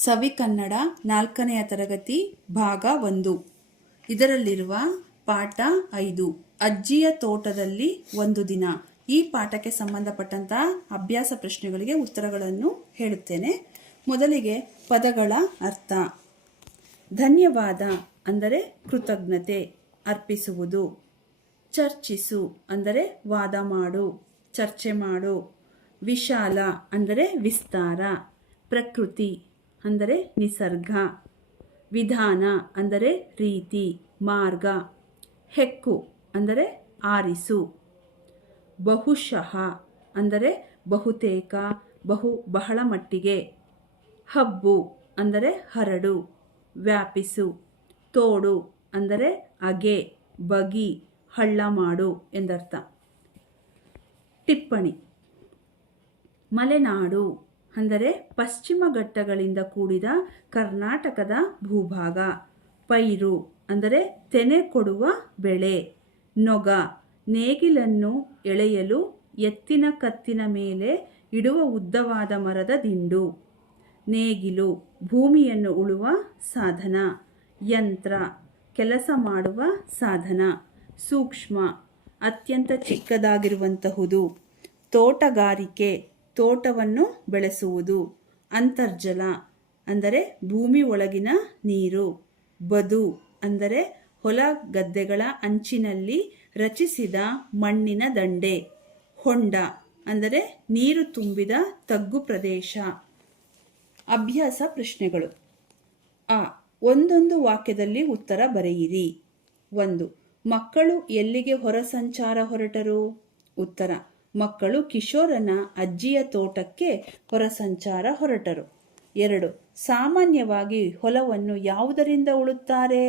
ಸವಿಕನ್ನಡ 4ನೆಯ ತರಗತಿ ಭಾಗ 1. ಇದರಲ್ಲಿರುವ ಪಾಠ 5 ಅಜ್ಜಿಯ ತೋಟದಲ್ಲಿ ಒಂದು ದಿನ. ಈ ಪಾಠಕ್ಕೆ ಸಂಬಂಧಪಟ್ಟಂತಹ ಅಭ್ಯಾಸ ಪ್ರಶ್ನೆಗಳಿಗೆ ಉತ್ತರಗಳನ್ನು ಹೇಳುತ್ತೇನೆ. ಮೊದಲಿಗೆ ಪದಗಳ ಅರ್ಥ. ಧನ್ಯವಾದ ಅಂದರೆ ಕೃತಜ್ಞತೆ, ಅರ್ಪಿಸುವುದು. ಚರ್ಚಿಸು ಅಂದರೆ ವಾದ ಮಾಡು, ಚರ್ಚೆ ಮಾಡು. ವಿಶಾಲ ಅಂದರೆ ವಿಸ್ತಾರ. ಪ್ರಕೃತಿ ಅಂದರೆ ನಿಸರ್ಗ. ವಿಧಾನ ಅಂದರೆ ರೀತಿ, ಮಾರ್ಗ. ಹೆಕ್ಕು ಅಂದರೆ ಆರಿಸು. ಬಹುಶಃ ಅಂದರೆ ಬಹುತೇಕ, ಬಹಳ ಮಟ್ಟಿಗೆ. ಹಬ್ಬು ಅಂದರೆ ಹರಡು, ವ್ಯಾಪಿಸು. ತೋಡು ಅಂದರೆ ಅಗೆ, ಬಗಿ, ಹಳ್ಳ ಮಾಡು ಎಂದರ್ಥ. ಟಿಪ್ಪಣಿ. ಮಲೆನಾಡು ಅಂದರೆ ಪಶ್ಚಿಮ ಘಟ್ಟಗಳಿಂದ ಕೂಡಿದ ಕರ್ನಾಟಕದ ಭೂಭಾಗ. ಪೈರು ಅಂದರೆ ತೆನೆ ಕೊಡುವ ಬೆಳೆ. ನೊಗ ನೇಗಿಲನ್ನು ಎಳೆಯಲು ಎತ್ತಿನ ಕತ್ತಿನ ಮೇಲೆ ಇಡುವ ಉದ್ದವಾದ ಮರದ ದಿಂಡು. ನೇಗಿಲು ಭೂಮಿಯನ್ನು ಉಳುವ ಸಾಧನ. ಯಂತ್ರ ಕೆಲಸ ಮಾಡುವ ಸಾಧನ. ಸೂಕ್ಷ್ಮ ಅತ್ಯಂತ ಚಿಕ್ಕದಾಗಿರುವಂತಹುದು. ತೋಟಗಾರಿಕೆ ತೋಟವನ್ನು ಬೆಳೆಸುವುದು. ಅಂತರ್ಜಲ ಅಂದರೆ ಭೂಮಿ ಒಳಗಿನ ನೀರು. ಬದು ಅಂದರೆ ಹೊಲ ಗದ್ದೆಗಳ ಅಂಚಿನಲ್ಲಿ ರಚಿಸಿದ ಮಣ್ಣಿನ ದಂಡೆ. ಹೊಂಡ ಅಂದರೆ ನೀರು ತುಂಬಿದ ತಗ್ಗು ಪ್ರದೇಶ. ಅಭ್ಯಾಸ ಪ್ರಶ್ನೆಗಳು. ಒಂದೊಂದು ವಾಕ್ಯದಲ್ಲಿ ಉತ್ತರ ಬರೆಯಿರಿ. 1. ಮಕ್ಕಳು ಎಲ್ಲಿಗೆ ಹೊರ ಸಂಚಾರ ಹೊರಟರು? ಉತ್ತರ: ಮಕ್ಕಳು ಕಿಶೋರನ ಅಜ್ಜಿಯ ತೋಟಕ್ಕೆ ಹೊರ ಸಂಚಾರ ಹೊರಟರು. 2. ಸಾಮಾನ್ಯವಾಗಿ ಹೊಲವನ್ನು ಯಾವುದರಿಂದ ಉಳುತ್ತಾರೆ?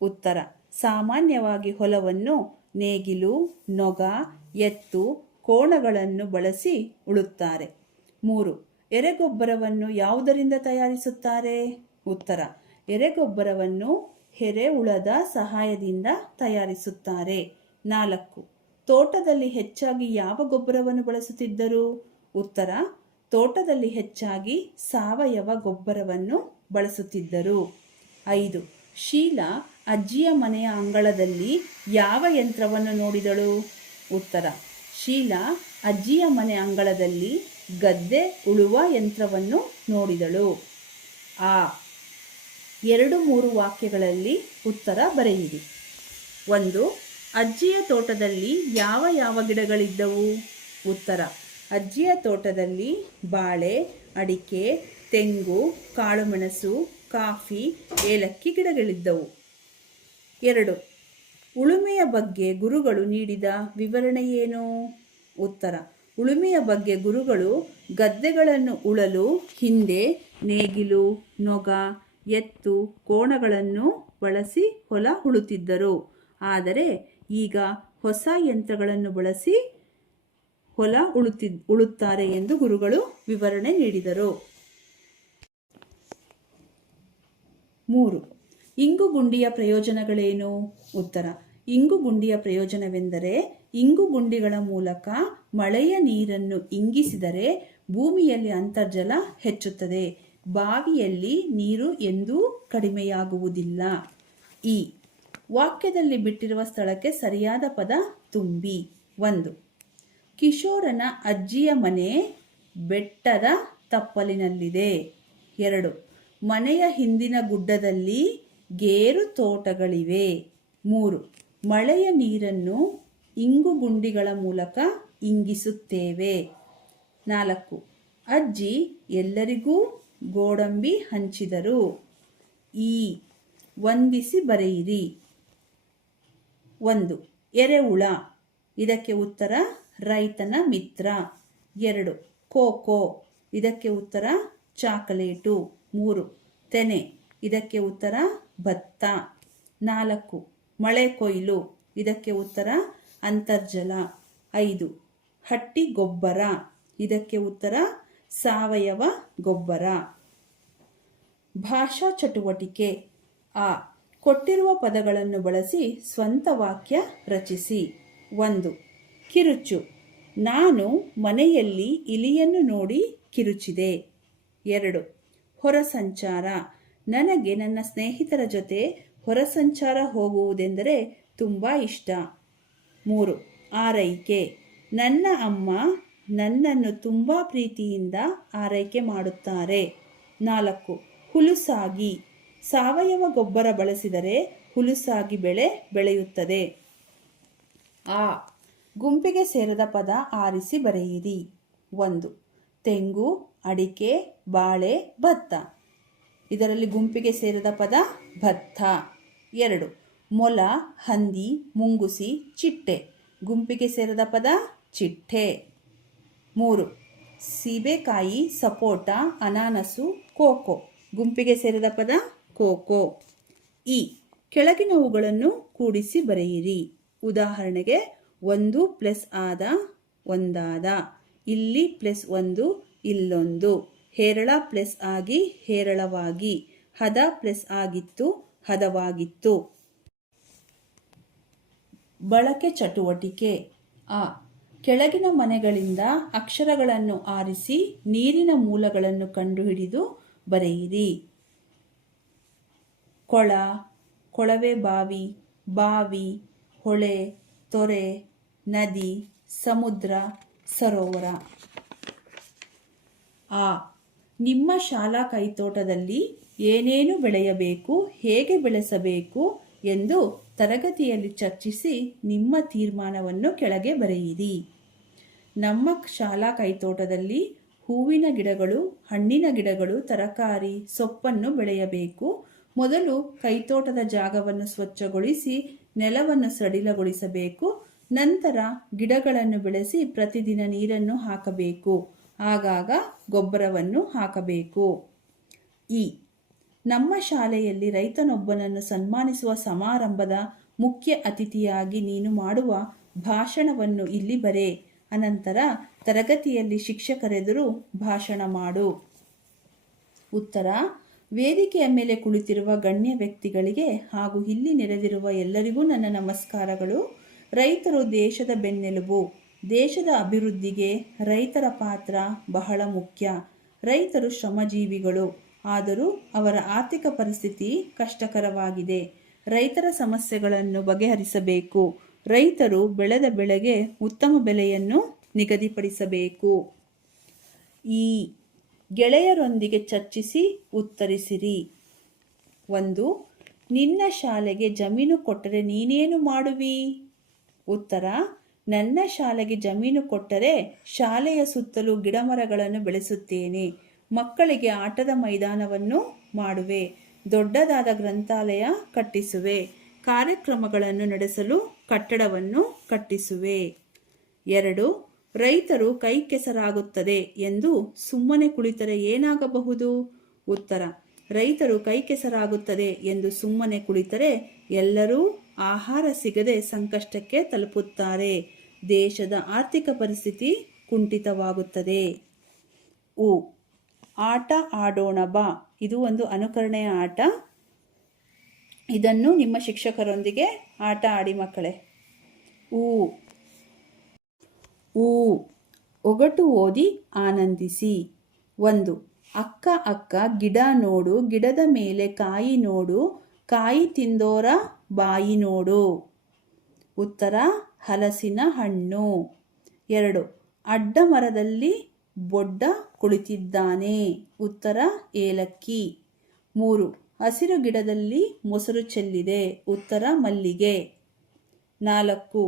ಉತ್ತರ: ಸಾಮಾನ್ಯವಾಗಿ ಹೊಲವನ್ನು ನೇಗಿಲು, ನೊಗ, ಎತ್ತು, ಕೋಣಗಳನ್ನು ಬಳಸಿ ಉಳುತ್ತಾರೆ. 3. ಎರೆಗೊಬ್ಬರವನ್ನು ಯಾವುದರಿಂದ ತಯಾರಿಸುತ್ತಾರೆ? ಉತ್ತರ: ಎರೆಗೊಬ್ಬರವನ್ನು ಎರೆಹುಳದ ಸಹಾಯದಿಂದ ತಯಾರಿಸುತ್ತಾರೆ. 4. ತೋಟದಲ್ಲಿ ಹೆಚ್ಚಾಗಿ ಯಾವ ಗೊಬ್ಬರವನ್ನು ಬಳಸುತ್ತಿದ್ದರು? ಉತ್ತರ: ತೋಟದಲ್ಲಿ ಹೆಚ್ಚಾಗಿ ಸಾವಯವ ಗೊಬ್ಬರವನ್ನು ಬಳಸುತ್ತಿದ್ದರು. 5. ಶೀಲಾ ಅಜ್ಜಿಯ ಮನೆಯ ಅಂಗಳದಲ್ಲಿ ಯಾವ ಯಂತ್ರವನ್ನು ನೋಡಿದಳು? ಉತ್ತರ: ಶೀಲಾ ಅಜ್ಜಿಯ ಮನೆ ಅಂಗಳದಲ್ಲಿ ಗದ್ದೆ ಉಳುವ ಯಂತ್ರವನ್ನು ನೋಡಿದಳು. 2-3 ವಾಕ್ಯಗಳಲ್ಲಿ ಉತ್ತರ ಬರೆಯಿರಿ. 1. ಅಜ್ಜಿಯ ತೋಟದಲ್ಲಿ ಯಾವ ಗಿಡಗಳಿದ್ದವು? ಉತ್ತರ: ಅಜ್ಜಿಯ ತೋಟದಲ್ಲಿ ಬಾಳೆ, ಅಡಿಕೆ, ತೆಂಗು, ಕಾಳುಮೆಣಸು, ಕಾಫಿ, ಏಲಕ್ಕಿ ಗಿಡಗಳಿದ್ದವು. 2. ಉಳುಮೆಯ ಬಗ್ಗೆ ಗುರುಗಳು ನೀಡಿದ ವಿವರಣೆ ಏನು? ಉತ್ತರ: ಉಳುಮೆಯ ಬಗ್ಗೆ ಗುರುಗಳು ಗದ್ದೆಗಳನ್ನು ಉಳಲು ಹಿಂದೆ ನೇಗಿಲು, ನೊಗ, ಎತ್ತು, ಕೋಣಗಳನ್ನು ಬಳಸಿ ಹೊಲ ಉಳುತ್ತಿದ್ದರು. ಆದರೆ ಈಗ ಹೊಸ ಯಂತ್ರಗಳನ್ನು ಬಳಸಿ ಹೊಲ ಉಳುತ್ತಾರೆ ಎಂದು ಗುರುಗಳು ವಿವರಣೆ ನೀಡಿದರು. 3. ಇಂಗುಗುಂಡಿಯ ಪ್ರಯೋಜನಗಳೇನು? ಉತ್ತರ: ಇಂಗುಗುಂಡಿಯ ಪ್ರಯೋಜನವೆಂದರೆ ಇಂಗುಗುಂಡಿಗಳ ಮೂಲಕ ಮಳೆಯ ನೀರನ್ನು ಇಂಗಿಸಿದರೆ ಭೂಮಿಯಲ್ಲಿ ಅಂತರ್ಜಲ ಹೆಚ್ಚುತ್ತದೆ. ಬಾವಿಯಲ್ಲಿ ನೀರು ಎಂದೂ ಕಡಿಮೆಯಾಗುವುದಿಲ್ಲ. ವಾಕ್ಯದಲ್ಲಿ ಬಿಟ್ಟಿರುವ ಸ್ಥಳಕ್ಕೆ ಸರಿಯಾದ ಪದ ತುಂಬಿ. 1. ಕಿಶೋರನ ಅಜ್ಜಿಯ ಮನೆ ಬೆಟ್ಟದ ತಪ್ಪಲಿನಲ್ಲಿದೆ. 2. ಮನೆಯ ಹಿಂದಿನ ಗುಡ್ಡದಲ್ಲಿ ಗೇರು ತೋಟಗಳಿವೆ. 3. ಮಳೆಯ ನೀರನ್ನು ಇಂಗುಗುಂಡಿಗಳ ಮೂಲಕ ಇಂಗಿಸುತ್ತೇವೆ. 4. ಅಜ್ಜಿ ಎಲ್ಲರಿಗೂ ಗೋಡಂಬಿ ಹಂಚಿದರು. ವಂದಿಸಿ ಬರೆಯಿರಿ. 1. ಎರೆಹುಳ, ಇದಕ್ಕೆ ಉತ್ತರ ರೈತನ ಮಿತ್ರ. 2. ಕೋಕೋ, ಇದಕ್ಕೆ ಉತ್ತರ ಚಾಕಲೇಟು. 3. ತೆನೆ, ಇದಕ್ಕೆ ಉತ್ತರ ಭತ್ತ. 4. ಮಳೆ ಕೊಯ್ಲು, ಇದಕ್ಕೆ ಉತ್ತರ ಅಂತರ್ಜಲ. 5. ಹಟ್ಟಿ ಗೊಬ್ಬರ, ಇದಕ್ಕೆ ಉತ್ತರ ಸಾವಯವ ಗೊಬ್ಬರ. ಭಾಷಾ ಚಟುವಟಿಕೆ. ಕೊಟ್ಟಿರುವ ಪದಗಳನ್ನು ಬಳಸಿ ಸ್ವಂತ ವಾಕ್ಯ ರಚಿಸಿ. 1. ಕಿರುಚು, ನಾನು ಮನೆಯಲ್ಲಿ ಇಲಿಯನ್ನು ನೋಡಿ ಕಿರುಚಿದೆ. 2. ಹೊರ ಸಂಚಾರ. ನನಗೆ ನನ್ನ ಸ್ನೇಹಿತರ ಜೊತೆ ಹೊರ ಸಂಚಾರ ಹೋಗುವುದೆಂದರೆ ತುಂಬ ಇಷ್ಟ. 3. ಆರೈಕೆ. ನನ್ನ ಅಮ್ಮ ನನ್ನನ್ನು ತುಂಬ ಪ್ರೀತಿಯಿಂದ ಆರೈಕೆ ಮಾಡುತ್ತಾರೆ. 4. ಹುಲುಸಾಗಿ. ಸಾವಯವ ಗೊಬ್ಬರ ಬಳಸಿದರೆ ಹುಲುಸಾಗಿ ಬೆಳೆ ಬೆಳೆಯುತ್ತದೆ. ಗುಂಪಿಗೆ ಸೇರದ ಪದ ಆರಿಸಿ ಬರೆಯಿರಿ. 1. ತೆಂಗು, ಅಡಿಕೆ, ಬಾಳೆ, ಭತ್ತ. ಇದರಲ್ಲಿ ಗುಂಪಿಗೆ ಸೇರದ ಪದ ಭತ್ತ. 2. ಮೊಲ, ಹಂದಿ, ಮುಂಗುಸಿ, ಚಿಟ್ಟೆ. ಗುಂಪಿಗೆ ಸೇರದ ಪದ ಚಿಟ್ಟೆ. 3. ಸೀಬೆಕಾಯಿ, ಸಪೋಟ, ಅನಾನಸು, ಕೋಕೋ. ಗುಂಪಿಗೆ ಸೇರಿದ ಪದ ಕೋಕೋ. ಕೆಳಗಿನವುಗಳನ್ನು ಕೂಡಿಸಿ ಬರೆಯಿರಿ. ಉದಾಹರಣೆಗೆ 1 + ಆದ ಒಂದಾದ, ಇಲ್ಲಿ +1 ಇಲ್ಲೊಂದು, ಹೇರಳ + ಆಗಿ ಹೇರಳವಾಗಿ, ಹದ + ಆಗಿತ್ತು ಹದವಾಗಿತ್ತು. ಬಳಕೆ ಚಟುವಟಿಕೆ. ಕೆಳಗಿನ ಮನೆಗಳಿಂದ ಅಕ್ಷರಗಳನ್ನು ಆರಿಸಿ ನೀರಿನ ಮೂಲಗಳನ್ನು ಕಂಡುಹಿಡಿದು ಬರೆಯಿರಿ. ಕೊಳ, ಕೊಳವೆ ಬಾವಿ, ಬಾವಿ, ಹೊಳೆ, ತೊರೆ, ನದಿ, ಸಮುದ್ರ, ಸರೋವರ. ನಿಮ್ಮ ಶಾಲಾ ಕೈತೋಟದಲ್ಲಿ ಏನೇನು ಬೆಳೆಯಬೇಕು, ಹೇಗೆ ಬೆಳೆಸಬೇಕು ಎಂದು ತರಗತಿಯಲ್ಲಿ ಚರ್ಚಿಸಿ ನಿಮ್ಮ ತೀರ್ಮಾನವನ್ನು ಕೆಳಗೆ ಬರೆಯಿರಿ. ನಮ್ಮ ಶಾಲಾ ಕೈತೋಟದಲ್ಲಿ ಹೂವಿನ ಗಿಡಗಳು, ಹಣ್ಣಿನ ಗಿಡಗಳು, ತರಕಾರಿ, ಸೊಪ್ಪನ್ನು ಬೆಳೆಯಬೇಕು. ಮೊದಲು ಕೈತೋಟದ ಜಾಗವನ್ನು ಸ್ವಚ್ಛಗೊಳಿಸಿ ನೆಲವನ್ನು ಸಡಿಲಗೊಳಿಸಬೇಕು. ನಂತರ ಗಿಡಗಳನ್ನು ಬೆಳೆಸಿ ಪ್ರತಿದಿನ ನೀರನ್ನು ಹಾಕಬೇಕು. ಆಗಾಗ ಗೊಬ್ಬರವನ್ನು ಹಾಕಬೇಕು. ನಮ್ಮ ಶಾಲೆಯಲ್ಲಿ ರೈತನೊಬ್ಬನನ್ನು ಸನ್ಮಾನಿಸುವ ಸಮಾರಂಭದ ಮುಖ್ಯ ಅತಿಥಿಯಾಗಿ ನೀನು ಮಾಡುವ ಭಾಷಣವನ್ನು ಇಲ್ಲಿ ಬರೆ. ಅನಂತರ ತರಗತಿಯಲ್ಲಿ ಶಿಕ್ಷಕರೆದುರು ಭಾಷಣ ಮಾಡು. ಉತ್ತರ: ವೇದಿಕೆಯ ಮೇಲೆ ಕುಳಿತಿರುವ ಗಣ್ಯ ವ್ಯಕ್ತಿಗಳಿಗೆ ಹಾಗೂ ಇಲ್ಲಿ ನೆರೆದಿರುವ ಎಲ್ಲರಿಗೂ ನನ್ನ ನಮಸ್ಕಾರಗಳು. ರೈತರು ದೇಶದ ಬೆನ್ನೆಲುಬು. ದೇಶದ ಅಭಿವೃದ್ಧಿಗೆ ರೈತರ ಪಾತ್ರ ಬಹಳ ಮುಖ್ಯ. ರೈತರು ಶ್ರಮಜೀವಿಗಳು. ಆದರೂ ಅವರ ಆರ್ಥಿಕ ಪರಿಸ್ಥಿತಿ ಕಷ್ಟಕರವಾಗಿದೆ. ರೈತರ ಸಮಸ್ಯೆಗಳನ್ನು ಬಗೆಹರಿಸಬೇಕು. ರೈತರು ಬೆಳೆದ ಬೆಳೆಗೆ ಉತ್ತಮ ಬೆಲೆಯನ್ನು ನಿಗದಿಪಡಿಸಬೇಕು. ಗೆಳೆಯರೊಂದಿಗೆ ಚರ್ಚಿಸಿ ಉತ್ತರಿಸಿರಿ. 1. ನಿನ್ನ ಶಾಲೆಗೆ ಜಮೀನು ಕೊಟ್ಟರೆ ನೀನೇನು ಮಾಡುವಿ? ಉತ್ತರ: ನನ್ನ ಶಾಲೆಗೆ ಜಮೀನು ಕೊಟ್ಟರೆ ಶಾಲೆಯ ಸುತ್ತಲೂ ಗಿಡಮರಗಳನ್ನು ಬೆಳೆಸುತ್ತೇನೆ. ಮಕ್ಕಳಿಗೆ ಆಟದ ಮೈದಾನವನ್ನು ಮಾಡುವೆ. ದೊಡ್ಡದಾದ ಗ್ರಂಥಾಲಯ ಕಟ್ಟಿಸುವೆ. ಕಾರ್ಯಕ್ರಮಗಳನ್ನು ನಡೆಸಲು ಕಟ್ಟಡವನ್ನು ಕಟ್ಟಿಸುವೆ. 2. ರೈತರು ಕೈ ಕೆಸರಾಗುತ್ತದೆ ಎಂದು ಸುಮ್ಮನೆ ಕುಳಿತರೆ ಏನಾಗಬಹುದು? ಉತ್ತರ: ರೈತರು ಕೈ ಕೆಸರಾಗುತ್ತದೆ ಎಂದು ಸುಮ್ಮನೆ ಕುಳಿತರೆ ಎಲ್ಲರೂ ಆಹಾರ ಸಿಗದೆ ಸಂಕಷ್ಟಕ್ಕೆ ತಲುಪುತ್ತಾರೆ. ದೇಶದ ಆರ್ಥಿಕ ಪರಿಸ್ಥಿತಿ ಕುಂಠಿತವಾಗುತ್ತದೆ. ಆಟ ಆಡೋಣ ಬಾ. ಇದು ಒಂದು ಅನುಕರಣೆಯ ಆಟ. ಇದನ್ನು ನಿಮ್ಮ ಶಿಕ್ಷಕರೊಂದಿಗೆ ಆಟ ಆಡಿ ಮಕ್ಕಳೇ. ಒಗಟು ಓದಿ ಆನಂದಿಸಿ. 1. ಅಕ್ಕ ಅಕ್ಕ ಗಿಡ ನೋಡು, ಗಿಡದ ಮೇಲೆ ಕಾಯಿ ನೋಡು, ಕಾಯಿ ತಿಂದೋರ ಬಾಯಿ ನೋಡು. ಉತ್ತರ: ಹಲಸಿನ ಹಣ್ಣು. 2. ಅಡ್ಡ ಮರದಲ್ಲಿ ಬೊಡ್ಡ ಕುಳಿತಿದ್ದಾನೆ. ಉತ್ತರ: ಏಲಕ್ಕಿ. 3. ಹಸಿರು ಗಿಡದಲ್ಲಿ ಮೊಸರು ಚೆಲ್ಲಿದೆ. ಉತ್ತರ: ಮಲ್ಲಿಗೆ. 4.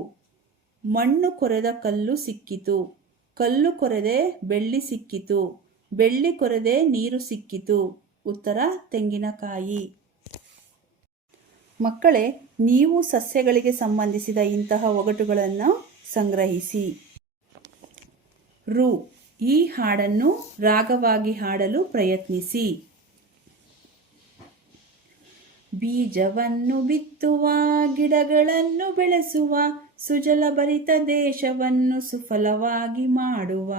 ಮಣ್ಣು ಕೊರೆದ ಕಲ್ಲು ಸಿಕ್ಕಿತು. ಕಲ್ಲು ಕೊರೆದೆ ಬೆಳ್ಳಿ ಸಿಕ್ಕಿತು. ಬೆಳ್ಳಿ ಕೊರೆದೆ ನೀರು ಸಿಕ್ಕಿತು. ಉತ್ತರ: ತೆಂಗಿನಕಾಯಿ. ಮಕ್ಕಳೇ, ನೀವು ಸಸ್ಯಗಳಿಗೆ ಸಂಬಂಧಿಸಿದ ಇಂತಹ ಒಗಟುಗಳನ್ನು ಸಂಗ್ರಹಿಸಿ. ಈ ಹಾಡನ್ನು ರಾಗವಾಗಿ ಹಾಡಲು ಪ್ರಯತ್ನಿಸಿ. ಬೀಜವನ್ನು ಬಿತ್ತುವ, ಗಿಡಗಳನ್ನು ಬೆಳೆಸುವ, ಸುಜಲಭರಿತ ದೇಶವನ್ನು ಸುಫಲವಾಗಿ ಮಾಡುವ,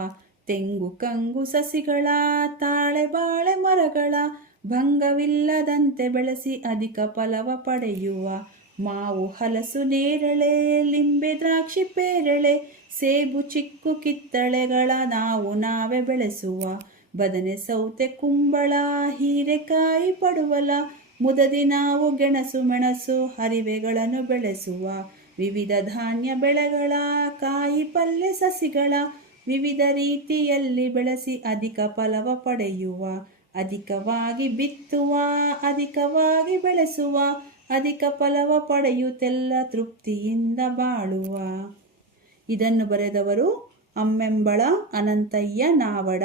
ತೆಂಗು ಕಂಗು ಸಸಿಗಳ, ತಾಳೆ ಬಾಳೆ ಮರಗಳ ಭಂಗವಿಲ್ಲದಂತೆ ಬೆಳೆಸಿ ಅಧಿಕ ಫಲವ ಪಡೆಯುವ, ಮಾವು ಹಲಸು ನೇರಳೆ, ಲಿಂಬೆ ದ್ರಾಕ್ಷಿ ಪೇರಳೆ, ಸೇಬು ಚಿಕ್ಕು ಕಿತ್ತಳೆಗಳ ನಾವು ನಾವೇ ಬೆಳೆಸುವ, ಬದನೆ ಸೌತೆ ಕುಂಬಳ ಹೀರೆಕಾಯಿ ಪಡುವಲ ಮುದದಿ ನಾವು ಗೆಣಸು ಮೆಣಸು ಹರಿವೆಗಳನ್ನು ಬೆಳೆಸುವ ವಿವಿಧ ಧಾನ್ಯ ಬೆಳೆಗಳ ಕಾಯಿ ಪಲ್ಯ ಸಸಿಗಳ ವಿವಿಧ ರೀತಿಯಲ್ಲಿ ಬೆಳೆಸಿ ಅಧಿಕ ಫಲವ ಪಡೆಯುವ ಅಧಿಕವಾಗಿ ಬಿತ್ತುವ ಅಧಿಕವಾಗಿ ಬೆಳೆಸುವ ಅಧಿಕ ಫಲವ ಪಡೆಯುತ್ತೆಲ್ಲ ತೃಪ್ತಿಯಿಂದ ಬಾಳುವ. ಇದನ್ನು ಬರೆದವರು ಅಮ್ಮೆಂಬಳ ಅನಂತಯ್ಯ ನಾವಡ.